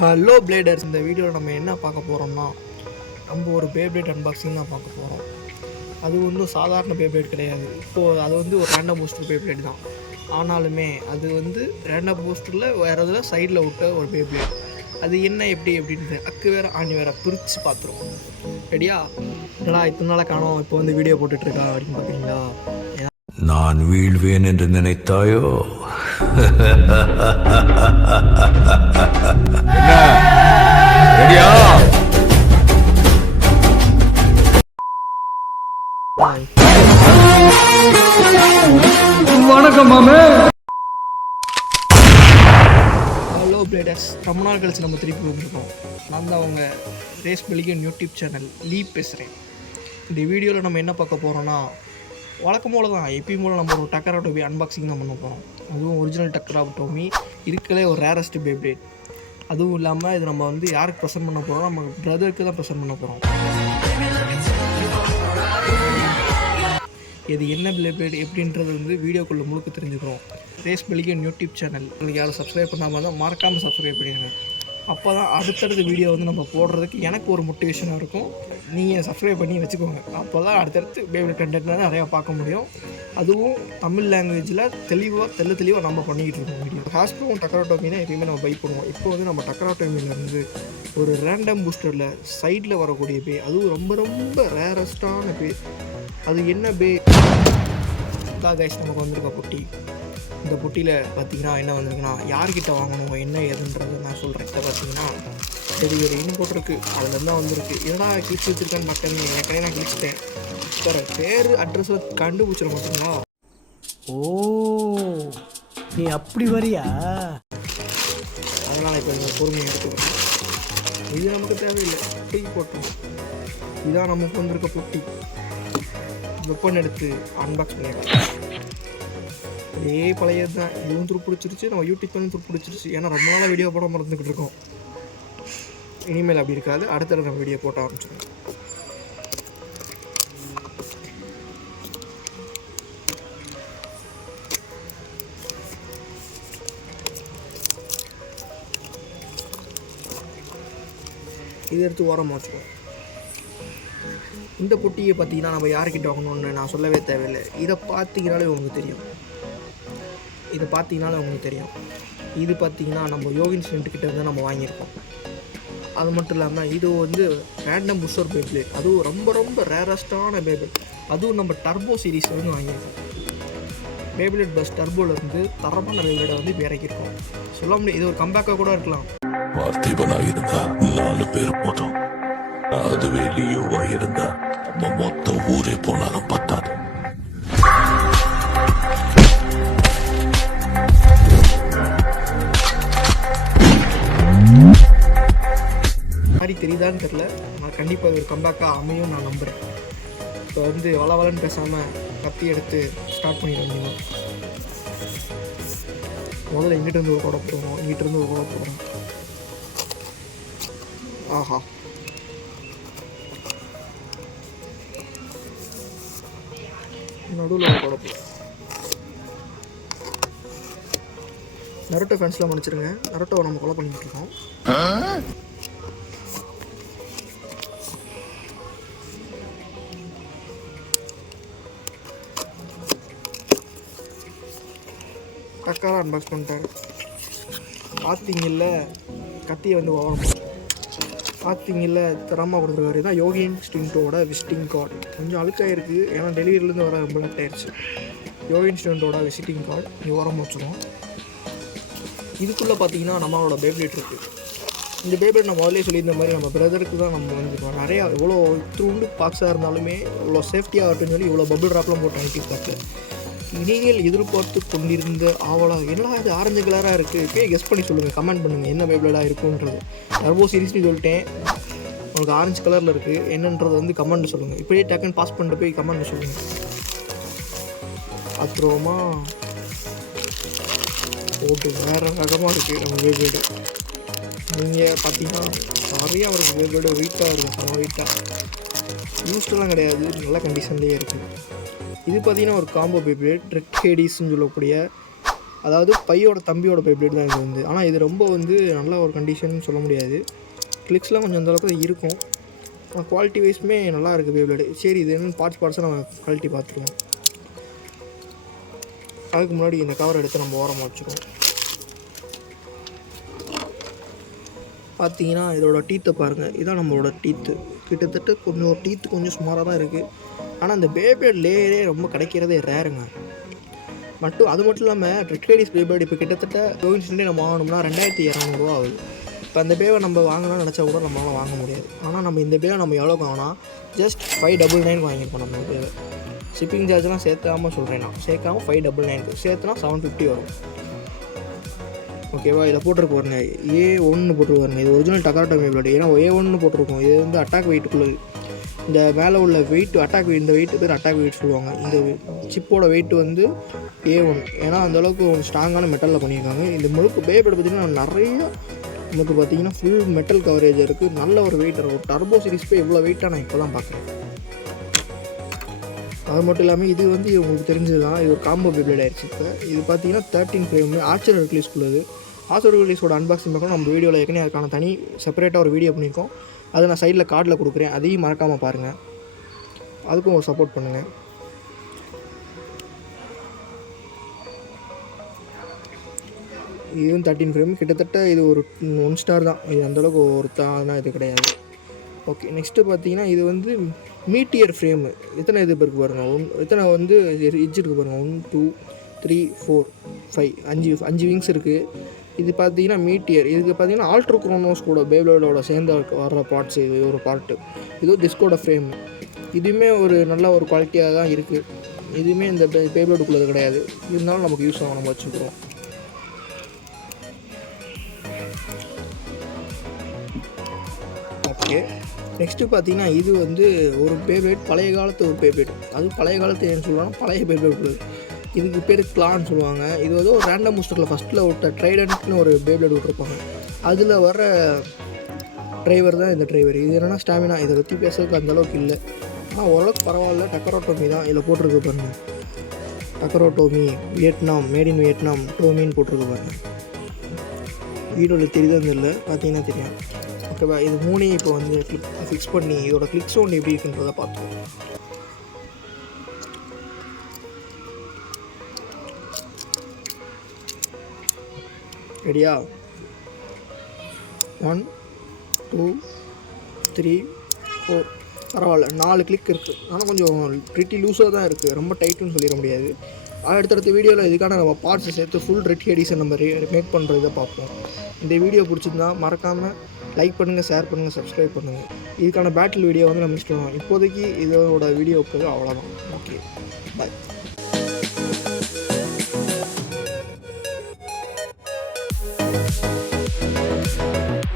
Hello bladers, இந்த வீடியோவில் நம்ம என்ன பார்க்க போகிறோம்னா நம்ம ஒரு பேப்ளேட் அன்பாக்சிங் தான் பார்க்க போகிறோம். அது ஒன்றும் சாதாரண பேப்ளேட் கிடையாது. இப்போது அது வந்து ஒரு ரேண்டம் பூஸ்டர் பேப்ளேட் தான். ஆனாலுமே அது வந்து ரேண்டம் பூஸ்டரில் வேறு இதில் சைடில் விட்ட ஒரு பேப்ளேட். அது என்ன எப்படி எப்படின்ட்டு அக்கு வேறு ஆணி வேறு பிரித்து பார்த்துருவோம். ரெடியா? என்னடா இத்தனை நாளாக காணோம், இப்போ வந்து வீடியோ போட்டுட்ருக்கா அப்படின்னு பார்க்குறீங்களா? நான் வீழ்வேன் என்று நினைத்தாயோ? ரெடியா? வணக்கம் மாமே. ஹலோ பிளேடர்ஸ், ரொம்ப நாள் கழிச்சு நம்ம திருப்பி வந்துருக்கோம். நான் தான் அவங்க ரேஸ் பெலிகன் யூடியூப் சேனல் லீப் பேசுகிறேன். இந்த வீடியோவில் நம்ம என்ன பார்க்க போகிறோன்னா, வழக்கம் போல தான் எப்பயும் போல் நம்ம ஒரு டக்கரா டோமி அன்பாக்சிங் தான் பண்ண போகிறோம். அதுவும் ஒரிஜினல் டக்கரா டோமி இருக்கிறதே ஒரு ரேரஸ்ட் பேப்ளேட். அதுவும் இல்லாமல் இது நம்ம வந்து யாருக்கு ப்ரெசென்ட் பண்ண போகிறோம், நம்ம பிரதருக்கு தான் ப்ரெசென்ட் பண்ண போகிறோம். இது என்ன பேப்ளேட் எப்படின்றது வந்து வீடியோக்குள்ளே முழுக்க தெரிஞ்சுக்கிறோம். ரேஸ் பெலிகன் யூடியூப் சேனல் உங்களுக்கு யாரும் சப்ஸ்கிரைப் பண்ணாமல் தான் மறக்காமல் சப்ஸ்கிரைப் பண்ணிடுங்க. அப்போ தான் அடுத்தடுத்த வீடியோ வந்து நம்ம போடுறதுக்கு எனக்கு ஒரு மோட்டிவேஷனாக இருக்கும். நீங்கள் சப்ஸ்கிரைப் பண்ணி வச்சுக்கோங்க. அப்போ தான் அடுத்தடுத்து பேப்ளேட் கண்டென்ட்லாம் நிறையா பார்க்க முடியும். அதுவும் தமிழ் லாங்குவேஜில் தெளிவாக நம்ம பண்ணிக்கிட்டு இருக்கோம் வீடியோ. ஹாஸ்பிட்டலும் டக்கரா டோமினா எப்பயுமே நம்ம பை பண்ணுவோம். இப்போ வந்து நம்ம டக்கரா டோமியிலேருந்து ஒரு ரேண்டம் பூஸ்டரில் சைடில் வரக்கூடிய பே, அதுவும் ரொம்ப ரொம்ப ரேரஸ்டான பே. அது என்ன பே கைஸ், நமக்கு வந்திருக்க பொட்டி. இந்த பொட்டியில் பார்த்தீங்கன்னா என்ன வந்திருக்குன்னா, யார்கிட்ட வாங்கணும் என்ன ஏதுன்றது நான் சொல்கிறேன். இதை பார்த்தீங்கன்னா டெலிவரின்னு போட்டிருக்கு, அதுலேருந்து தான் வந்திருக்கு. என்னடா கிழிச்சு வச்சுருக்கான்னு பார்த்தேன், ஏற்கனவே நான் கிழிச்சிட்டேன். சார் பேர் அட்ரஸை கண்டுபிடிச்சிட மாட்டீங்களா? ஓ, நீ அப்படி வரியா? அதனால் இப்போ இந்த பொறுமையை எடுத்துக்கிறேன். இது நமக்கு தேவையில்லை, தூக்கி போட்டோம். இதான் நமக்கு வந்திருக்க பொட்டி. வெப்பன் எடுத்து அன்பாக்ஸ் பண்ணிடலாம். அதே பழையது தான். இதுவும் துருப்பிடிச்சிருச்சு, நம்ம யூடியூப் சேனல் துருப்பிடிச்சிருச்சு. ஏன்னா ரொம்ப நாளாக வீடியோ போட மறந்துக்கிட்டு இருக்கோம். இனிமேல் அப்படி இருக்காது, அடுத்த நம்ம வீடியோ போட்ட ஆரம்பிச்சிடும். இதை எடுத்து ஓரமாக வச்சுக்கோம். இந்த பொட்டியை பார்த்தீங்கன்னா நம்ம யார்கிட்ட வாங்கணும்னு நான் சொல்லவே தேவையில்லை. இதை பார்த்தீங்கனாலே உங்களுக்கு தெரியும். இது பார்த்தீங்கன்னா நம்ம யோகின் ஸ்டென்ட்கிட்ட இருந்து நம்ம வாங்கியிருக்கோம். அது மட்டும் இல்லாமல் இது வந்து ரேண்டம் பூஸ்டர் பேப்ளேட். அதுவும் ரொம்ப ரொம்ப ரேரஸ்டான பேப்ளேட். அதுவும் நம்ம டர்போ சீரீஸ் வந்து வாங்கியிருக்கோம். பேப்ளேட் பஸ் டர்போலேருந்து தரமான பேப்ளேட்டை வந்து இப்போ இறக்கியிருக்கோம். சொல்ல முடியும், இது ஒரு கம்பேக்காக கூட இருக்கலாம். பார்த்திபனாக இருந்தா 4 பேர் போதும். அதுவே லியோவா இருந்தா மொத்த ஊரே போனாலும் பத்தாது. மாதிரி தெரியுதான்னு தெரில, நான் கண்டிப்பாக ஒரு கம்பேக்காக அமையும் நான் நம்புகிறேன். இப்போ வந்து வளவலன்னு பேசாமல் கத்தி எடுத்து ஸ்டார்ட் பண்ணிட வேண்டியதான். முதல்ல இங்கிட்டிருந்து ஒரு கூட போடுவோம், இங்கிட்டிருந்து ஒரு கூட போடுறோம். ஆஹா, நடுவில் ஒரு கூட போடுவோம். நருட்டோ ஃபேன்ஸ்லாம் மன்னிச்சிருங்க, நருட்டோவை நம்ம கொலை பண்ணிக்கிட்டு இருக்கோம். டக்கராக அன்பாக்ஸ் பண்ணிட்டாரு. பார்த்தீங்கல்ல, கத்தியை வந்து ஓரம் பார்த்தீங்கல்ல, தரமாக கொடுத்துருக்காரு. தான் யோகின் ஸ்டென்ட்டோட விசிட்டிங் கார்டு. கொஞ்சம் அழுக்காக இருக்குது, ஏன்னா டெலிவரியிலேருந்து வர ரொம்ப லேட் ஆயிடுச்சு. யோகின் ஸ்டென்ட்டோட விசிட்டிங் கார்டு இங்கே ஓரம் வச்சுருவோம். இதுக்குள்ளே பார்த்தீங்கன்னா நம்மளோட பேப்ளேட் இருக்குது. இந்த பேப்ளேட் நம்ம முதலே சொல்லியிருந்த மாதிரி நம்ம பிரதருக்கு தான் நம்ம வந்துருக்கோம். நிறையா எவ்வளோ த்ரூண்டு பாக்ஸாக இருந்தாலுமே இவ்வளோ சேஃப்டியாக ஆகட்டும்னு சொல்லி இவ்வளோ பபுள் ட்ராப்லாம் போட்டு அனுப்பியிருக்காரு. நீங்கள் எதிர்பார்த்து கொண்டிருந்த ஆவலாக என்னடா இது ஆரஞ்சு கலராக இருக்குது, இப்போயே கெஸ் பண்ணி சொல்லுங்கள், கமெண்ட் பண்ணுங்கள் என்ன பேப்ளேடாக இருக்குன்றது. டர்போ சீரிஸ்னு சொல்லிட்டேன், உங்களுக்கு ஆரஞ்சு கலரில் இருக்குது, என்னன்றது வந்து கமெண்ட் சொல்லுங்கள். இப்படியே டக்குன்னு பாஸ் பண்ணிட்டு போய் கமெண்ட் சொல்லுங்கள். அப்புறமா ஓட்டு வேறு ரகமாக இருக்குது நம்ம பேப்ளேடு. நீங்கள் பார்த்தீங்கன்னா நிறையா அவருக்கு பேப்ளேடு வெயிட்டாக இருக்கும், செம வெயிட்டாக. யூஸ்டெல்லாம் கிடையாது, நல்ல கண்டிஷன்லேயே இருக்குது. இது பார்த்தீங்கன்னா ஒரு காம்போ பேப்ளேட், ரெட் ஹேடிஸ்ன்னு சொல்லக்கூடிய அதாவது பையோட தம்பியோட பேப்ளேட் தான் இது வந்து. ஆனால் இது ரொம்ப வந்து நல்ல ஒரு கண்டிஷன் சொல்ல முடியாது. கிளிக்ஸ்லாம் கொஞ்சம் அந்தளவுக்கு தான் இருக்கும். ஆனால் குவாலிட்டி வைஸுமே நல்லா இருக்குது பேப்ளேடு. சரி, இது என்னென்னு பார்ட்ஸாக நம்ம குவாலிட்டி பார்த்துருவோம். அதுக்கு முன்னாடி இந்த கவர் எடுத்து நம்ம ஓரமாக வச்சுருவோம். பார்த்தீங்கன்னா இதோட டீத்தை பாருங்கள். இதுதான் நம்மளோட டீத்து. கிட்டத்தட்ட கொஞ்சம் டீத்து கொஞ்சம் சுமாராக தான் இருக்குது. ஆனால் அந்த பேப்ளேட் லேயரே ரொம்ப கிடைக்கிறதே ரேருங்க. அது மட்டும் இல்லாமல் ரெட் லேடிஸ் பேப்ளேட் இப்போ கிட்டத்தட்ட கோயின்சிடென்ட்லி நம்ம வாங்கணும்னா 2200 ஆகுது. இப்போ அந்த பேவை நம்ம வாங்கணும்னு நினச்சா கூட நம்மளால் வாங்க முடியாது. ஆனால் நம்ம இந்த பேவை நம்ம எவ்வளோ வாங்கினா ஜஸ்ட் 599 வாங்கியிருப்போம் நம்ம பேவை. ஷிப்பிங் சார்ஜெலாம் சேர்த்தாமல் சொல்கிறேன், நான் சேர்க்காமல் 599 சேர்த்துனா 750 வரும். ஓகேவா? இதில் போட்டிருக்கு பாருங்க, A1 போட்டிருக்காருங்க. இது ஒரிஜினல் டக்காட்டோ பேப்ளேட். ஏன்னா A1 போட்டிருக்கோம். இது வந்து அட்டாக் வெயிட்டுக்குள்ளது. இந்த மேலே உள்ள வெயிட் அட்டாக் வெயிட், இந்த வெயிட்டு பேர் அட்டாக் வெயிட் சொல்லுவாங்க. இந்த சிப்போட வெயிட் வந்து A1. ஏன்னா அந்தளவுக்கு ஒரு ஸ்ட்ராங்கான மெட்டலில் பண்ணியிருக்காங்க. இந்த முழுக்க பேப்ளேட் பார்த்திங்கன்னா நிறைய நமக்கு பார்த்திங்கன்னா ஃபுல் மெட்டல் கவரேஜ் இருக்குது. நல்ல ஒரு வெயிட் இருக்கும். டர்போ சீரிஸ் போய் எவ்வளோ வெயிட்டாக நான் இப்போ தான் பார்க்குறேன். அது மட்டும் இல்லாமல் இது வந்து உங்களுக்கு தெரிஞ்சது தான், இது ஒரு காம்போ பேப்ளேட் ஆயிடுச்சு. இப்போ இது பார்த்தீங்கன்னா 13 ஃப்ரேம் ஆர்ச்சர் ஹெர்குலிஸ்க்குள்ளது. ஆர்ச்சர் ஹெர்குலிஸோட அன்பாக்சிங் பார்க்கணும். நம்ம வீடியோவில் ஏற்கனவே அதுக்கான தனி செப்பரேட்டாக ஒரு வீடியோ பண்ணியிருக்கோம். அதை நான் சைடில் கார்டில் கொடுக்குறேன். அதையும் மறக்காமல் பாருங்கள். அதுக்கும் ஒரு சப்போர்ட் பண்ணுங்கள். இதுவும் 13 ஃப்ரேம். கிட்டத்தட்ட இது ஒரு 1 ஸ்டார் தான். இது அந்தளவுக்கு ஒரு தானா இது கிடையாது. ஓகே, நெக்ஸ்ட்டு பார்த்தீங்கன்னா இது வந்து மீட்டியர் ஃப்ரேமு. எத்தனை இது இருக்குது பாருங்கள். எத்தனை வந்து எட்ஜ் இருக்குது பாருங்கள். 1 2 3 4 5 5 விங்ஸ் இருக்குது. இது பார்த்தீங்கன்னா மீட்டியர். இதுக்கு பார்த்தீங்கன்னா ஆல்ட்ரோ குரோனோஸ் கூட பேப்ளேடோட சேர்ந்து வர்ற பார்ட்ஸ். இது ஒரு பார்ட்டு. இதுவும் டிஸ்கோட ஃப்ரேம். இதுவுமே ஒரு நல்ல ஒரு குவாலிட்டியாக தான் இருக்குது. இதுவுமே இந்த பேப்ளேடுக்குள்ளது கிடையாது. இருந்தாலும் நமக்கு யூஸ் ஆகும், நம்ம வச்சுக்கிறோம். ஓகே, நெக்ஸ்ட்டு பார்த்தீங்கன்னா இது வந்து ஒரு பேப்ளேட், பழைய காலத்து ஒரு பேப்ளேட். அதுவும் பழைய காலத்து ஏன்னு சொல்லுவாங்கன்னா பழைய பேப்ளேட். இதுக்கு பேர் கிளான்னு சொல்லுவாங்க. இது வந்து ஒரு ரேண்டம் மூஸ்டரில் ஃபஸ்ட்டில் விட்ட ட்ரைடன்ட்னு ஒரு பேப்ளேட் விட்டுருப்பாங்க. அதில் வர டிரைவர் தான் இந்த டிரைவர். இது என்னென்னா ஸ்டாமினா. இதை பற்றி பேசுறதுக்கு அந்தளவுக்கு இல்லை. ஆனால் ஓரளவுக்கு பரவாயில்ல. டக்கரோட்டோமி தான் இதில் போட்டிருக்கு பாருங்க. டக்கரோட்டோமி வியட்நாம், மேட் இன் வியட்நாம் டோமின்னு போட்டிருக்கு பாருங்க. வீடியோவில் தெரியுதான் இல்லை, பார்த்தீங்கன்னா தெரியும். ஓகேவா? இது 3 இப்போ வந்து ஃபிக்ஸ் பண்ணி இதோட கிளிக் சவுண்ட் எப்படி இருக்குன்றதை பார்த்துக்கோம். ரெடியா? 1 2 3 4. பரவாயில்ல, 4 கிளிக் இருக்குது. ஆனால் கொஞ்சம் ப்ரிட்டி லூஸாக தான் இருக்குது. ரொம்ப டைட்டுன்னு சொல்லிட முடியாது. அடுத்தடுத்த வீடியோவில் இதுக்கான நம்ம பார்ட்ஸை சேர்த்து ஃபுல் ரெட் எடிஷன் நம்ம மேக் பண்ணுறதை பார்ப்போம். இந்த வீடியோ பிடிச்சிருந்தா மறக்காமல் லைக் பண்ணுங்கள், ஷேர் பண்ணுங்கள், சப்ஸ்கிரைப் பண்ணுங்கள். இதுக்கான பேட்டில் வீடியோ வந்து நம்ம இஷ்டம். இப்போதைக்கு இதோட வீடியோவுக்கு அவ்வளோதான். ஓகே, பாய்.